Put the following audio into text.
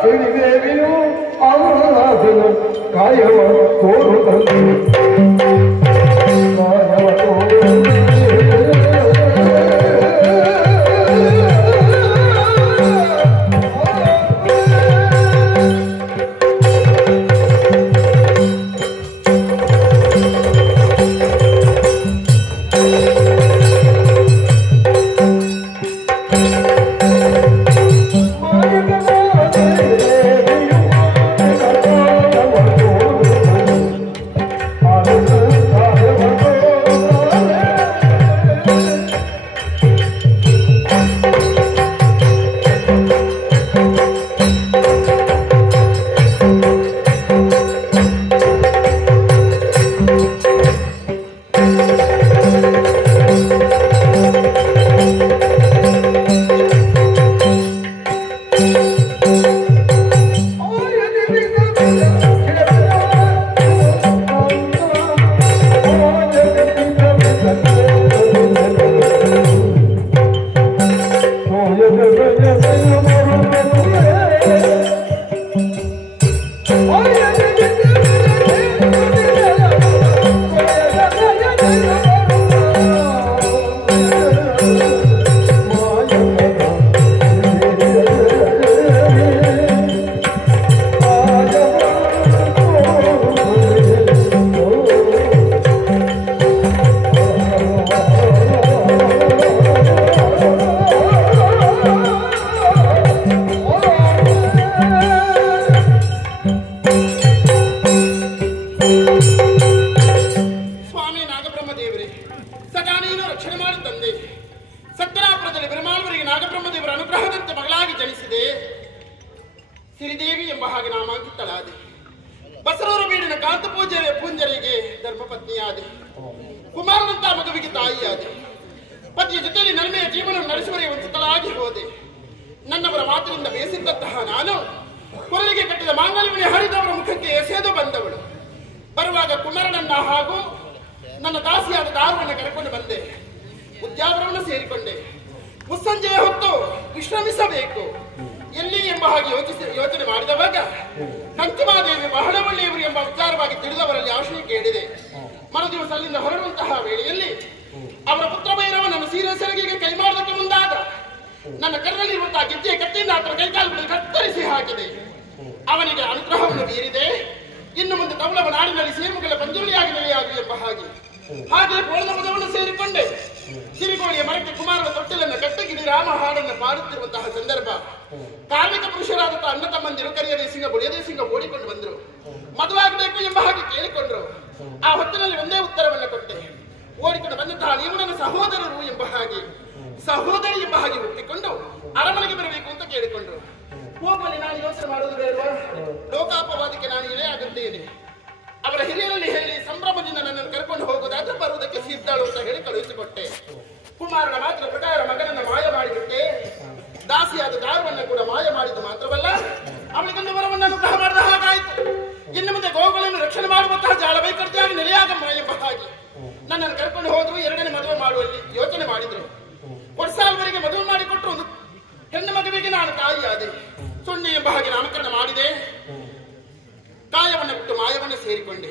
ಶ್ರೀದೇವಿಯು ಆರಾಧನು ಕಾಯವ ತೋರುತ್ತದೆ ಶ್ರೀದೇವಿ ಎಂಬ ಹಾಗೆ ನಾಮಾಂಕಿತಳಾದೆ. ಬಸರೂರು ಬೀಡಿನ ಕಾಂತ ಪೂಂಜರಿಗೆ ಧರ್ಮಪತ್ನಿಯಾದೆ. ಕುಮಾರನಂತ ಮಗುವಿಗೆ ತಾಯಿಯಾದೆ. ಪತಿಯ ಜೊತೆಯಲ್ಲಿ ನಲ್ಮೆಯ ಜೀವನ ನಡೆಸುವರೆ ವಂಚಿತಳಾಗಿ ಹೋದೆ. ನನ್ನವರ ಮಾತಿನಿಂದ ಬೇಸಿದ್ದಂತಹ ನಾನು ಕೊರಳಿಗೆ ಕಟ್ಟಿದ ಮಾಂಗಲ್ಯವನ್ನೇ ಹರಿದವರ ಮುಖಕ್ಕೆ ಎಸೆದು ಬಂದವಳು. ಬರುವಾಗ ಕುಮಾರನನ್ನ ಹಾಗೂ ನನ್ನ ದಾಸಿಯಾದ ದಾರುವನ್ನು ಕರೆಕೊಂಡು ಬಂದೆ. ಉದ್ಯಾವರವನ್ನು ಸೇರಿಕೊಂಡೆ. ಮುಸ್ಸಂಜೆಯ ಹೊತ್ತು ವಿಶ್ರಮಿಸಬೇಕು ಎಲ್ಲಿ ಎಂಬ ಹಾಗೆ ಯೋಚನೆ ಮಾಡಿದವಾಗ ಕಂಕುಮಾದೇವಿ ಬಹಳ ಒಳ್ಳೆಯವರು ಎಂಬ ವಿಚಾರವಾಗಿ ತಿಳಿದವರಲ್ಲಿ ಆಶ್ರಯ ಕೇಳಿದೆ. ಮರುದಿವಸ ಅಲ್ಲಿಂದ ಹೊರಡುವಂತಹ ವೇಳೆಯಲ್ಲಿ ಅವರ ಪುತ್ರ ಭೈರವ ನನ್ನ ಸೀರೆ ಸೆರಗಿಗೆ ಕೈ ಮಾಡೋದಕ್ಕೆ ಮುಂದಾದ. ನನ್ನ ಕಣ್ಣಲ್ಲಿರುವಂತಹ ಗೆಜ್ಜೆಯ ಕಟ್ಟಿಯಿಂದ ಆತನ ಕೈಕಾಲುಗಳನ್ನು ಕತ್ತರಿಸಿ ಹಾಕಿದೆ. ಅವನಿಗೆ ಅನುಗ್ರಹವನ್ನು ಬೀರಿದೆ. ಇನ್ನು ಮುಂದೆ ತವಳವ ನಾಡಿನಲ್ಲಿ ಸೇಮುಗಳ ಪಂಜುಳಿಯಾಗಿ ನೆಲೆಯಾಗು ಎಂಬ ಹಾಗೆ ಬೋಳದ ಮದವನ್ನು ಸೇರಿಕೊಂಡೆ. ಸಿರಿಗೋಳಿಯ ಮರಕ್ಕೆ ಕುಮಾರನ ತೊಟ್ಟಿಲನ್ನು ಕಟ್ಟಗಿಡಿ ರಾಮ ಹಾಡನ್ನು ಪಾಡುತ್ತಿರುವಂತಹ ಸಂದರ್ಭ ಕಾರ್ಮಿಕ ಪುರುಷರಾದ ಅಣ್ಣ ತಮ್ಮಂದಿರು ಕರಿಯದೇ ಸಿಂಗ ಬುಳಿಯದೇ ಸಿಂಗ ಓಡಿಕೊಂಡು ಬಂದರು. ಮದುವಾಗಬೇಕು ಎಂಬ ಹಾಗೆ ಕೇಳಿಕೊಂಡ್ರು. ಆ ಹೊತ್ತಿನಲ್ಲಿ ಒಂದೇ ಉತ್ತರವನ್ನು ಕೊಟ್ಟೆ. ಓಡಿಕೊಂಡು ಬಂದಂತಹ ನೀವು ನನ್ನ ಸಹೋದರರು ಎಂಬ ಹಾಗೆ ಸಹೋದರಿ ಎಂಬ ಹಾಗೆ ಒಪ್ಪಿಕೊಂಡು ಅರಮನೆಗೆ ಬರಬೇಕು ಅಂತ ಕೇಳಿಕೊಂಡ್ರು. ಹೋಗುವಲ್ಲಿ ನಾನು ಯೋಚನೆ ಮಾಡುವುದು ಬೇಡವಾ? ಲೋಕಾಪವಾದಕ್ಕೆ ನಾನು ಇಳೆಯಾಗುತ್ತೇನೆ. ಅವರ ಹಿರಿಯರಲ್ಲಿ ಹೇಳಿ ಸಂಭ್ರಮದಿಂದ ನನ್ನನ್ನು ಕರ್ಕೊಂಡು ಹೋಗುವುದಾದ್ರೆ ಬರುವುದಕ್ಕೆ ಸಿದ್ಧಳು ಅಂತ ಹೇಳಿ ಕಳುಹಿಸಿಕೊಟ್ಟೆ. ಕುಮಾರನ ಮಾತ್ರ ಪ್ರಕಾರ ಮಗನನ್ನು ಮಾಯ ಮಾಡಿಬಿಟ್ಟೆ. ದಾಸಿಯಾದ ದಾರುವನ್ನು ಕೂಡ ಮಾಯ ಮಾಡಿದ್ದು ಮಾತ್ರವಲ್ಲ, ಅವನಿಗೊಂದು ವರವನ್ನು ಅನುಗ್ರಹ ಮಾಡಿದ ಹಾಗಾಯಿತು. ಇನ್ನು ಮುಂದೆ ಗೋವುಗಳನ್ನು ರಕ್ಷಣೆ ಮಾಡುವಂತಹ ಜಾಲವೈಕರ್ತಿಯಾಗಿ ನೆಲೆಯಾಗಮ್ಮ ಎಂಬ ಹಾಗೆ ನನ್ನನ್ನು ಕರ್ಕೊಂಡು ಹೋದ್ರು. ಎರಡನೇ ಮದುವೆ ಮಾಡುವಲ್ಲಿ ಯೋಚನೆ ಮಾಡಿದ್ರು. ವರ್ಷಾಲ್ವರೆಗೆ ಮದುವೆ ಮಾಡಿಕೊಟ್ಟರು. ಒಂದು ಹೆಣ್ಣು ಮಗುವಿಗೆ ನಾನು ತಾಯಿಯಾದೆ. ಸುಣ್ಣಿ ಎಂಬ ಹಾಗೆ ನಾಮಕರಣ ಮಾಡಿದೆ. ಕಾಯವನ್ನು ಬಿಟ್ಟು ಮಾಯವನ್ನು ಸೇರಿಕೊಂಡೆ.